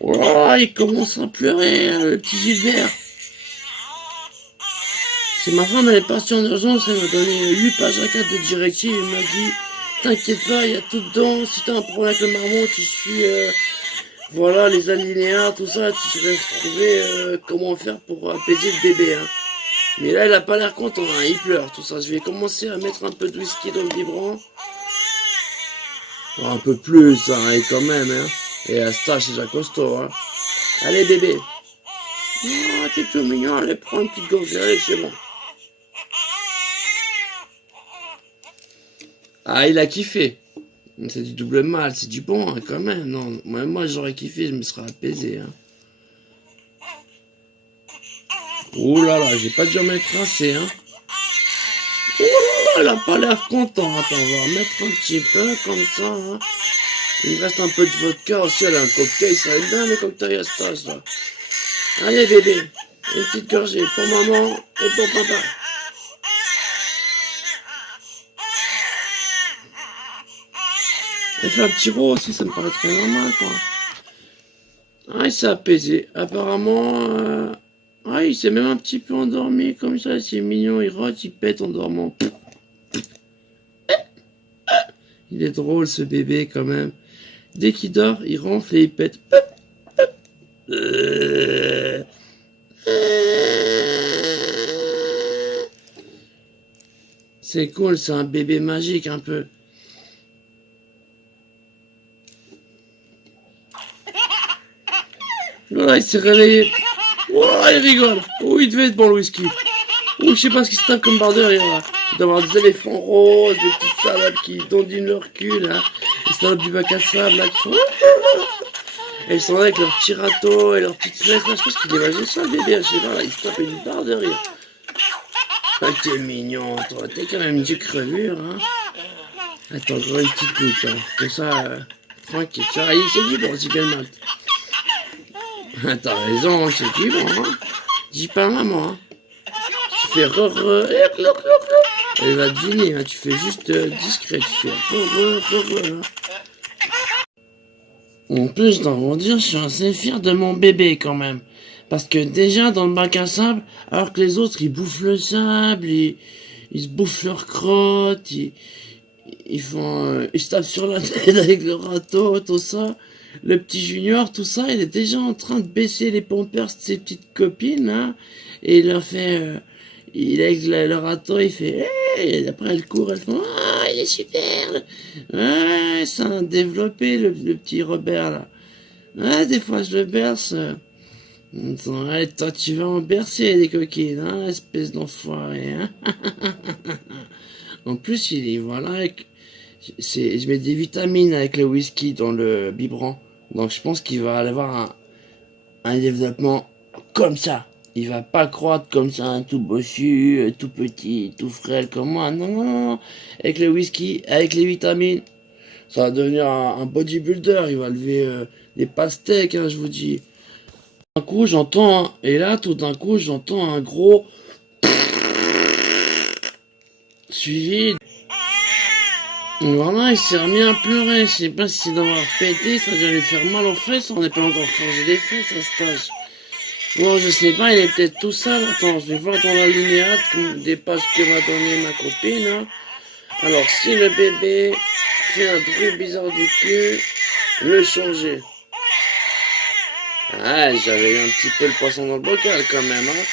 Oh, il commence à pleurer, hein, le petit Gilbert. C'est ma femme, elle est partie en urgence, elle m'a donné 8 pages à 4 de directive, elle m'a dit, t'inquiète pas, il y a tout dedans, si t'as un problème avec le marmot, tu suis, voilà, les alinéas, tout ça, tu saurais retrouver comment faire pour apaiser le bébé, hein. Mais là, il a pas l'air content, hein, il pleure, tout ça. Je vais commencer à mettre un peu de whisky dans le biberon. Oh, un peu plus, hein, et quand même, hein. Et à ce stade, c'est déjà costaud, hein. Allez, bébé. Oh, t'es tout mignon, allez, prends une petite gorgée, allez, c'est bon. Ah, il a kiffé. C'est du double mal, c'est du bon, hein, quand même. Non, moi j'aurais kiffé, je me serais apaisé, hein. Ouh là là, j'ai pas dû en mettre assez, hein. Ouh là là, elle a pas l'air content. Attends, on va remettre un petit peu, comme ça, hein. Il me reste un peu de vodka aussi, elle a un cocktail, ça va être bien les cocktails à cet âge là. Allez bébé, une petite gorgée pour maman et pour papa. Elle fait un petit rot aussi, ça me paraît très normal quoi. Ah, il s'est apaisé. Apparemment, ah, il s'est même un petit peu endormi comme ça, c'est mignon, il rote, il pète en dormant. Il est drôle ce bébé quand même. Dès qu'il dort, il ronfle et il pète. C'est cool, c'est un bébé magique un peu. Voilà, il s'est réveillé. Oh, il rigole. Oh, il devait être bon le whisky. Oh, je sais pas ce qui se tape comme barre de rire là. Il doit y avoir des éléphants roses, des petites salades qui dandinent leur cul là. Des salades du bac à sable là qui font. Et ils sont là avec leurs petits râteaux et leurs petites fesses là. Je pense qu'il est vachement ça le bébé. Je sais pas, là, il se tape une barre de rire. Ah, t'es mignon, toi. T'es quand même une petite crevure, hein. Attends, encore une petite goutte, hein. Comme ça, tranquille. Ça, c'est du bon, c'est bien mal. Ah, t'as raison, c'est du bon, hein. Dis pas à maman, hein. Tu fais re-re, et clou, clou, clou. Elle va deviner, hein. Tu fais juste discret, tu fais re-re, re-re, hein. En plus, je dois vous dire, je suis assez fier de mon bébé quand même. Parce que déjà, dans le bac à sable, alors que les autres, ils bouffent le sable, ils se bouffent leurs crottes, ils font, ils se tapent sur la tête avec le râteau, tout ça. Le petit Junior, tout ça, il est déjà en train de baisser les pompers de ses petites copines, hein. Et il leur fait, il avec le râteau, il fait, hey! Et après elle court, elle fait, ah, il est super! Ouais, c'est un développé, le petit Robert, là. Ouais, des fois je le berce. Ouais, toi tu vas en bercer des coquines, hein, espèce d'enfoiré, hein. En plus, il est, voilà, je mets des vitamines avec le whisky dans le biberon. Donc je pense qu'il va avoir un développement comme ça. Il va pas croître comme ça, un tout bossu, tout petit, tout frêle comme moi. Non, non, non. Avec le whisky, avec les vitamines, ça va devenir un bodybuilder. Il va lever des pastèques, hein, je vous dis. D'un coup, j'entends, et là, tout d'un coup, j'entends un gros suivi. Voilà, il s'est remis à pleurer. Je sais pas si c'est d'avoir pété, ça doit lui faire mal aux fesses. On n'est pas encore forgé des fesses à cet âge. Bon, je sais pas, il est peut-être tout seul. Attends, je vais voir dans la linéate des pages que m'a donné ma copine, hein. Alors, si le bébé fait un bruit bizarre du cul, le changer. Ah, j'avais eu un petit peu le poisson dans le bocal quand même, hein.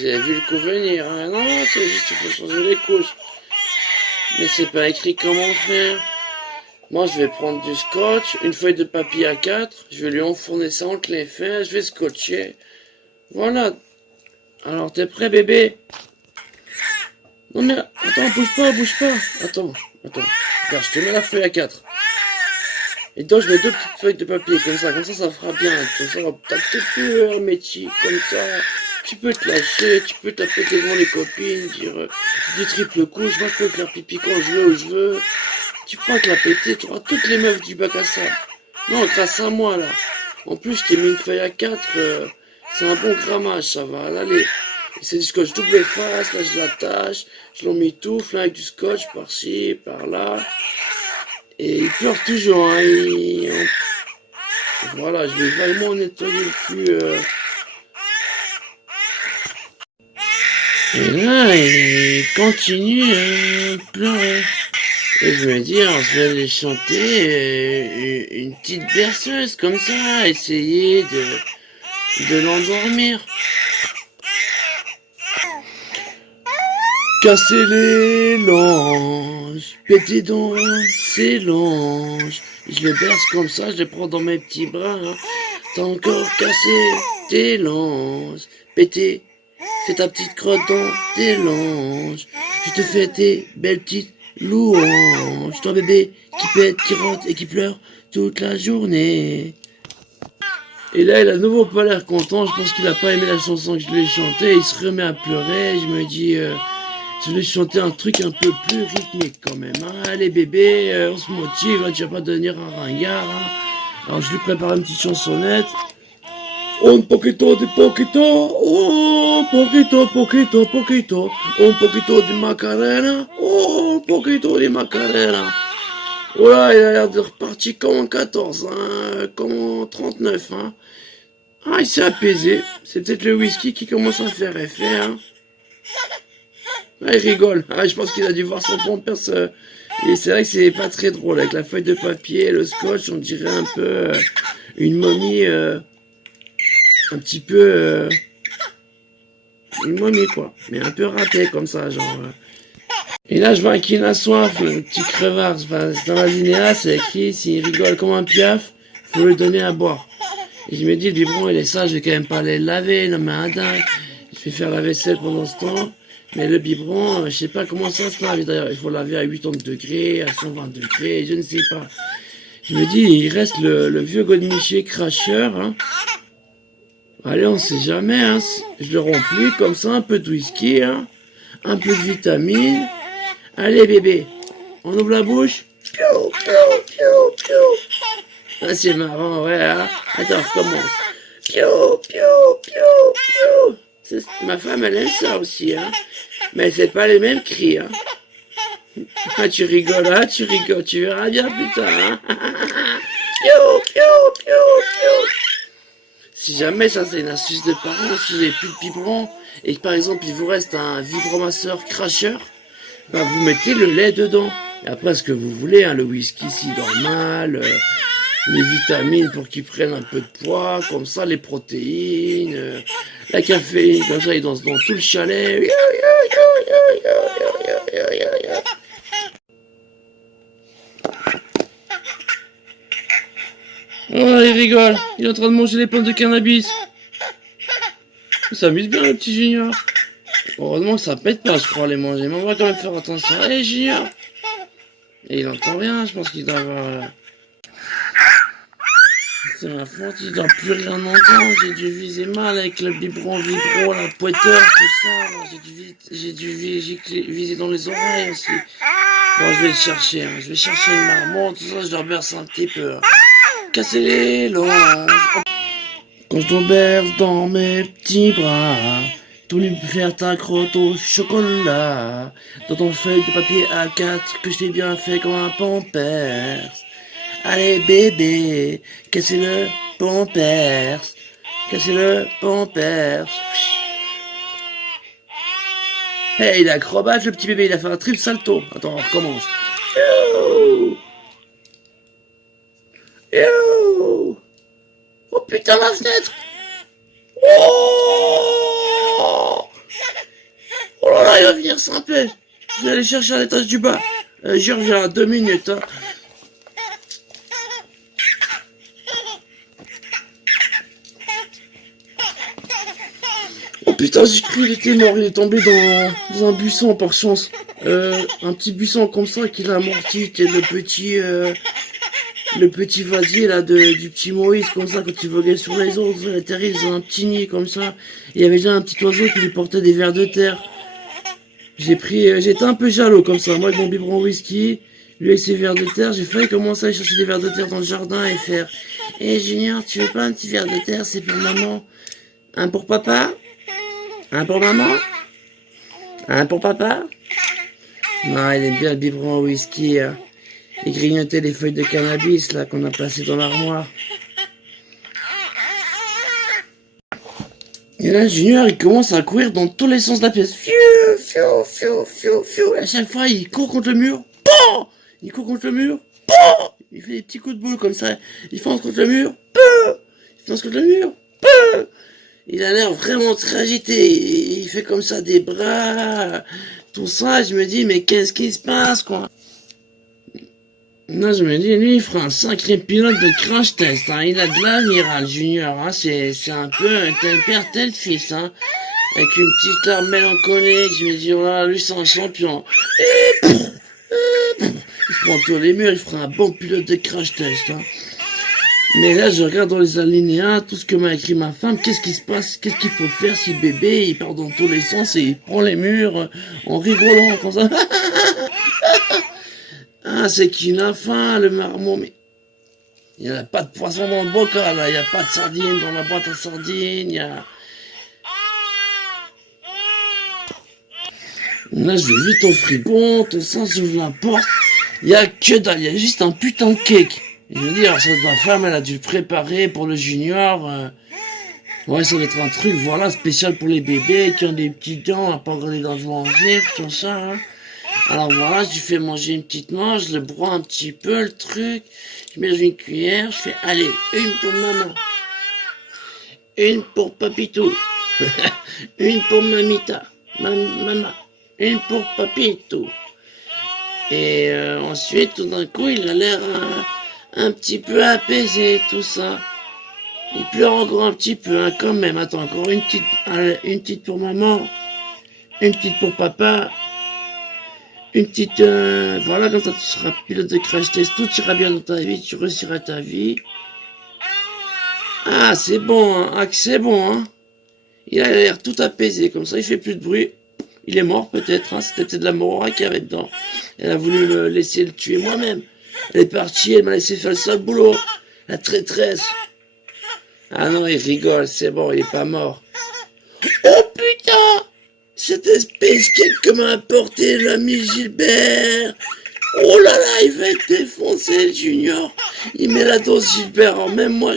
J'ai vu le coup venir, hein. Non, c'est juste qu'il faut changer les couches. Mais c'est pas écrit comment faire. Moi, je vais prendre du scotch, une feuille de papier A4, je vais lui enfourner ça entre les fesses, je vais scotcher. Voilà. Alors, t'es prêt, bébé? Non, mais attends, bouge pas, bouge pas. Attends. Regarde, je te mets la feuille A4. Et donc, je mets deux petites feuilles de papier, comme ça fera bien. Comme ça, t'as peut-être plus hermétique, comme ça. Tu peux te lâcher, tu peux taper devant les copines, dire du triple couche, moi je peux faire pipi quand je veux, où je veux. Tu prends que la péter, tu auras toutes les meufs du bac à sable. Non, grâce à moi là. En plus, je t'ai mis une feuille à 4, c'est un bon grammage, ça va. Allez, c'est du scotch double face, là je l'attache, je l'emmitoufle avec du scotch par-ci, par-là. Et il pleure toujours, hein. Voilà, je vais vraiment nettoyer le cul. Et là, il continue à pleurer. Et je me dis, alors, je vais aller chanter une petite berceuse comme ça, essayer de l'endormir. Casser les langes, péter dans ses langes. Je le berce comme ça, je le prends dans mes petits bras. T'as encore cassé tes langes, péter, fais ta petite crotte dans tes langes. Je te fais tes belles petites louanges. Toi bébé qui pète, qui rentre et qui pleure toute la journée. Et là, il a de nouveau pas l'air content. Je pense qu'il a pas aimé la chanson que je lui ai chantée. Il se remet à pleurer. Je me dis, je vais chanter un truc un peu plus rythmique quand même. Hein. Allez bébé, on se motive. Hein, tu vas pas devenir un ringard. Hein. Alors je lui prépare une petite chansonnette. Un poquito de poquito, un poquito, poquito, poquito, un poquito de macarena, un poquito de macarena. Voilà, il a l'air de repartir comme en 14, hein, comme en 39. Hein. Ah, il s'est apaisé. C'est peut-être le whisky qui commence à faire effet. Hein. Ah, il rigole. Ah, je pense qu'il a dû voir son pampers. Et c'est vrai que c'est pas très drôle. Avec la feuille de papier, le scotch, on dirait un peu une momie... un petit peu... une momie, quoi. Mais un peu ratée, comme ça, genre... Et là, je vois qu'il a soif, le petit crevard. Dans la linéa, c'est écrit, s'il rigole comme un piaf, faut lui donner à boire. Et je me dis, le biberon, il est sale, je vais quand même pas aller le laver, le main à dingue. Je vais faire la vaisselle pendant ce temps. Mais le biberon, je sais pas comment ça se lave. D'ailleurs, il faut laver à 80 degrés, à 120 degrés, je ne sais pas. Je me dis, il reste le vieux godemiché cracheur, hein. Allez, on sait jamais, hein. Je le remplis comme ça, un peu de whisky, hein. Un peu de vitamine. Allez, bébé, on ouvre la bouche. Piou, piou, piou, piou. Ah, c'est marrant, ouais, hein. Attends, recommence. Piou, piou, piou, piou. Ma femme, elle aime ça aussi, hein. Mais c'est pas les mêmes cris, hein. Ah, tu rigoles, hein, tu rigoles, tu verras bien plus tard, hein. Piou, piou, piou, piou. Si jamais ça c'est une astuce de parents, si vous n'avez plus de biberon et que par exemple il vous reste un vibromasseur cracheur, bah vous mettez le lait dedans. Et après ce que vous voulez, hein, le whisky si normal, les vitamines pour qu'ils prennent un peu de poids, comme ça les protéines, la caféine, comme ça ils dansent dans tout le chalet. Oh, il rigole, il est en train de manger les plantes de cannabis. Il s'amuse bien le petit Junior. Heureusement que ça pète pas, je crois, les manger. Mais on va quand même faire attention. Allez, Junior. Et il entend rien, je pense qu'il doit avoir... C'est ma faute, il doit plus rien entendre. J'ai dû viser mal avec le biberon vibro, la pointeur, tout ça. J'ai dû viser dans les oreilles aussi. Bon, je vais le chercher, hein. Je vais chercher une marmotte, tout ça, je dois bercer un petit peu. Hein. Casser les longes. Quand je te berce dans mes petits bras, tout lui faire ta crotte au chocolat, dans ton feuille de papier A4 que je t'ai bien fait comme un pampers. Allez bébé, cassez le pampers, cassez le pampers. Hey, il est acrobate le petit bébé, il a fait un triple salto. Attends, on recommence. Yo, yo. Oh putain, la fenêtre! Oh, oh là là, il va venir s'imper. Je vais aller chercher à l'étage du bas. J'y reviens à 2 minutes. Hein. Oh putain, j'ai cru qu'il était mort. Il est tombé dans un buisson par chance. Un petit buisson comme ça qu'il a amorti. Qui est le petit vasier là du petit Moïse comme ça quand il volait sur les autres, il atterrit dans un petit nid comme ça. Il y avait déjà un petit oiseau qui lui portait des vers de terre. J'étais un peu jaloux comme ça, moi avec mon biberon whisky, lui avec ses vers de terre, j'ai failli commencer à chercher des vers de terre dans le jardin et faire hé Junior, tu veux pas un petit ver de terre, c'est pour maman. Un pour papa? Un pour maman? Un pour papa? Non, il aime bien le biberon whisky. Hein. Et grignoter les feuilles de cannabis là qu'on a placées dans l'armoire. Et là, Junior, il commence à courir dans tous les sens de la pièce. Fiu, fiu, fiu, fiu, fiu. Et à chaque fois, il court contre le mur. Pouah, il court contre le mur. Pouah, il fait des petits coups de boule comme ça. Il fonce contre le mur. Pouah, il fonce contre le mur. Pouah. Il a l'air vraiment très agité. Il fait comme ça des bras. Tout ça, je me dis, mais qu'est-ce qui se passe, quoi? Non, je me dis, lui, il fera un sacré pilote de crash test, hein. Il a de l'avenir, hein, le junior, hein. C'est un peu un tel père, tel fils, hein. Avec une petite larme mélancolique, je me dis, voilà, lui, c'est un champion. Il se prend tous les murs, il fera un bon pilote de crash test, hein. Mais là, je regarde dans les alinéas, tout ce que m'a écrit ma femme, qu'est-ce qui se passe, qu'est-ce qu'il faut faire si bébé, il part dans tous les sens et il prend les murs en rigolant, comme ça. Ah, c'est qu'il a faim, le marmot, mais il n'y a pas de poisson dans le bocal, là. Il n'y a pas de sardines dans la boîte à sardines, il y a... Là, je vais vite au frigo, tout ça, j'ouvre la porte, il n'y a que dalle, il y a juste un putain de cake. Et je me dis, alors, ça, ma femme, elle a dû le préparer pour le junior, ouais, ça va être un truc, voilà, spécial pour les bébés qui ont des petits dents, à pas les dents en venir, tout ça, hein. Alors voilà, je lui fais manger une petite mange, je le broie un petit peu le truc, je mets dans une cuillère, je fais, allez, une pour maman, une pour papito, une pour mamita, maman, une pour papito. Et ensuite, tout d'un coup, il a l'air un petit peu apaisé, tout ça. Il pleure encore un petit peu, hein, quand même. Attends, encore allez, une petite pour maman, une petite pour papa. Une petite... voilà, comme ça tu seras pilote de crash test, tout ira bien dans ta vie, tu réussiras ta vie. Ah, c'est bon, hein, ah, c'est bon, hein. Il a l'air tout apaisé, comme ça, il fait plus de bruit. Il est mort peut-être, hein, c'était peut-être de la morora qui avait dedans. Elle a voulu le laisser le tuer moi-même. Elle est partie, elle m'a laissé faire le sale boulot. La traîtresse. Ah non, il rigole, c'est bon, il est pas mort. Oh putain! Cette espèce que m'a apporté l'ami Gilbert. Oh là là, il va être défoncé, le junior. Il met la dose Gilbert. Alors même moi,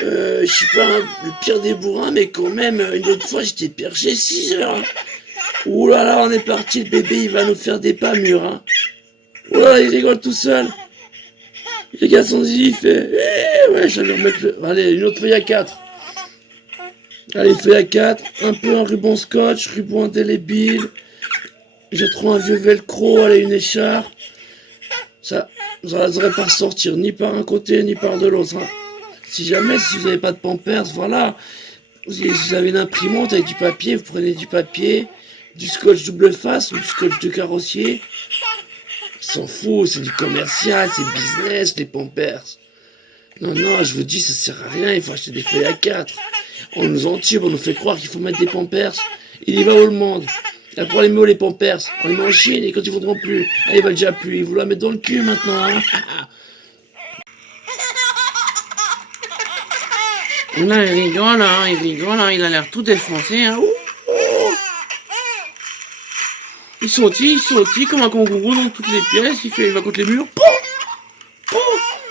je suis pas le pire des bourrins, mais quand même, une autre fois, j'étais perché 6 heures. Hein. Oh là là, on est parti, le bébé, il va nous faire des pas mûrs. Hein. Oh là là, il rigole tout seul. Il regarde son zizi, il fait... ouais, je vais lui remettre le... Allez, une autre feuille à 4. Allez, feuille à 4, un peu un ruban scotch, ruban indélébile. J'ai trouvé un vieux velcro, allez, une écharpe. Ça ne devrait pas ressortir, ni par un côté, ni par de l'autre. Hein. Si jamais, si vous n'avez pas de Pampers, voilà. Si vous avez une imprimante avec du papier, vous prenez du papier, du scotch double face ou du scotch de carrossier. Ils s'en foutent, c'est du commercial, c'est business, les Pampers. Non, non, je vous dis, ça sert à rien, il faut acheter des feuilles à 4. On nous en tue, on nous fait croire qu'il faut mettre des Pampers. Il y va où le monde? Après, on les met où les Pampers? On les met en Chine et quand ils voudront plus. Ah, ils veulent déjà plus, ils vont la mettre dans le cul maintenant. Hein. Là, il rigole, hein, il a l'air tout défoncé. Hein. Il sautille comme un kangourou dans toutes les pièces, il va contre les murs.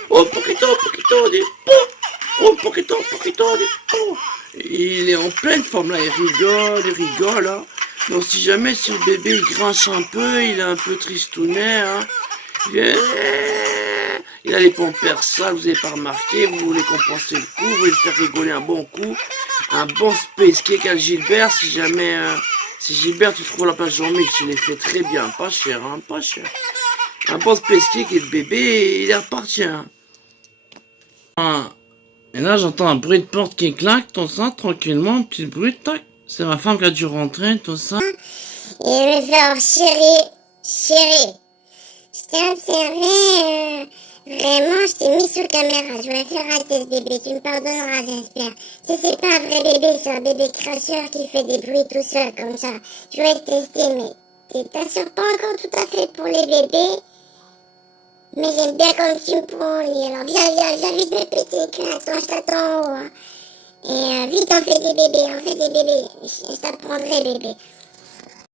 Oh, poquito, dit. Oh, poquito, dit. Oh. Il est en pleine forme là, il rigole. Hein. Donc si jamais si le bébé il grince un peu, il est un peu tristounet, hein. Il a les pampers sales, vous avez pas remarqué, vous voulez compenser le coup, vous voulez le faire rigoler un bon coup, un bon space cake à Gilbert, si jamais, si Gilbert tu trouves la page Jean-Michel, tu les fais très bien, pas cher, hein, pas cher. Un bon space cake et le bébé, il est reparti, hein. Et là j'entends un bruit de porte qui claque, tout ça, tranquillement, petit bruit, tac. C'est ma femme qui a dû rentrer, tout ça. Et elle me fait, oh chérie, je t'ai observé, vraiment, je t'ai mis sur caméra, je vais faire rater ce bébé, tu me pardonneras, j'espère. Si c'est pas un vrai bébé, c'est un bébé cracheur qui fait des bruits tout seul, comme ça. Je vais te tester, mais t'assures pas encore tout à fait pour les bébés. Mais j'aime bien comme tu me prends, lui. Alors viens vite mes petits cœurs, attends, je t'attends en haut. Hein. Et vite, on fait des bébés, Je t'apprendrai, bébé.